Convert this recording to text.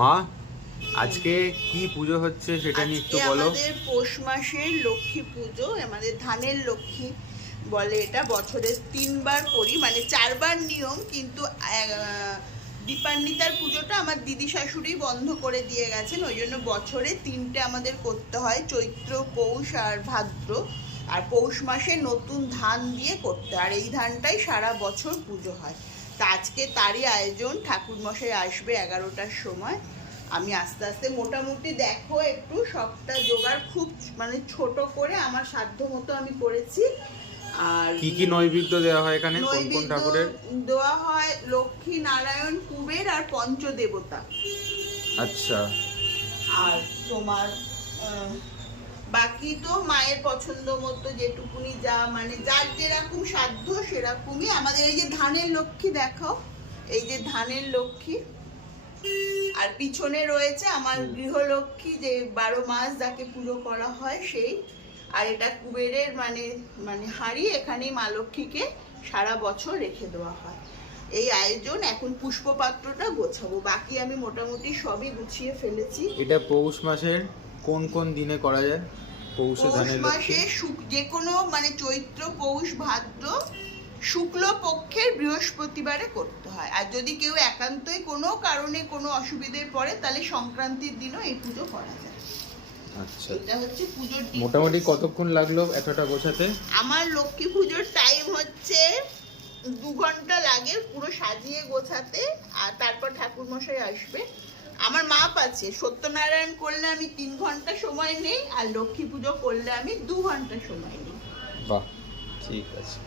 মা আজকে কি পুজো হচ্ছে সেটা নিয়ে একটু বলো। আমাদের পৌষ মাসের লক্ষ্মী পুজো, আমাদের ধানের লক্ষ্মী বলে এটা। বছরে 3বার করি, মানে 4বার নিয়ম, কিন্তু দীপান্বিতার পুজোটা আমার দিদি শাশুড়ি বন্ধ করে দিয়ে গেছেন, ওই জন্য বছরে 3টে আমাদের করতে হয়, চৈত্র, পৌষ আর ভাদ্র। আর পৌষ মাসে নতুন ধান দিয়ে করতে হয়, আর এই ধানটাই সারা বছর পুজো হয়। তা আজকে তারই আয়োজন, ঠাকুরমশাই আসবে 11টার সময়। আমি আস্তে আস্তে মোটামুটি দেখো একটু সবটা জোগাড় খুব মানে ছোট করে আমার সাধ্য মতো আমি করেছি। আর কি কি নৈবেদ্য দেওয়া হয় এখানে, কোন কোন নৈবেদ্য ঠাকুরের? দেওয়া হয় লক্ষ্মী, নারায়ণ, কুবের আর পঞ্চদেবতা। আচ্ছা। আর তোমার বাকি তো মায়ের পছন্দ মতো যেটুকুনি, যা মানে যার যেরকম সাধ্য সেরকমই। আমাদের এই যে ধানের লক্ষ্মী দেখো, এই যে ধানের লক্ষ্মী, আর পিছনে রয়েছে আমার গৃহলক্ষ্মী, যে 12 মাস যাকে পুজো করা হয় সেই। আর এটা কুবেরের মানে মানে হাড়ি, এখানেই মা লক্ষ্মীকে সারা বছর রেখে দেওয়া হয়। এই আয়োজন। এখন পুষ্পপাত্রটা গোছাবো, বাকি আমি মোটামুটি সবই গুছিয়ে ফেলেছি। এটা পৌষ মাসের কোন কোন দিনে করা যায়? পৌষে পৌষ ধানের লক্ষ্মী মাসে যে কোনো মানে চৈত্র, পৌষ, ভাদ্র শুক্ল পক্ষের বৃহস্পতিবারে করতে হয়। আর যদি কেউ একান্তই কোনো কারণে কোনো অসুবিধায় পড়ে, তাহলে সংক্রান্তির দিনও এই পুজো করা যায়। আচ্ছা, এটা হচ্ছে পুজোর মোটামুটি কতক্ষণ লাগলো এতটা গোছাতে? আমার লক্ষ্মী পুজোর টাইম হচ্ছে 2 ঘন্টা লাগে পুরো সাজিয়ে গোছাতে। আর তারপর ঠাকুর মশাই আসবে। আমার মাপ আছে, সত্যনারায়ণ করলে আমি 3 ঘন্টা সময় নেই, আর লক্ষ্মী পুজো করলে আমি 2 ঘন্টা সময় নেই। বাহ, ঠিক আছে।